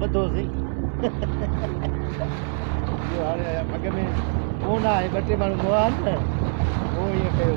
બધો છે જો હારે મગે મેં કોના એ બટે મારું મોહાન ને ઓ એ કયો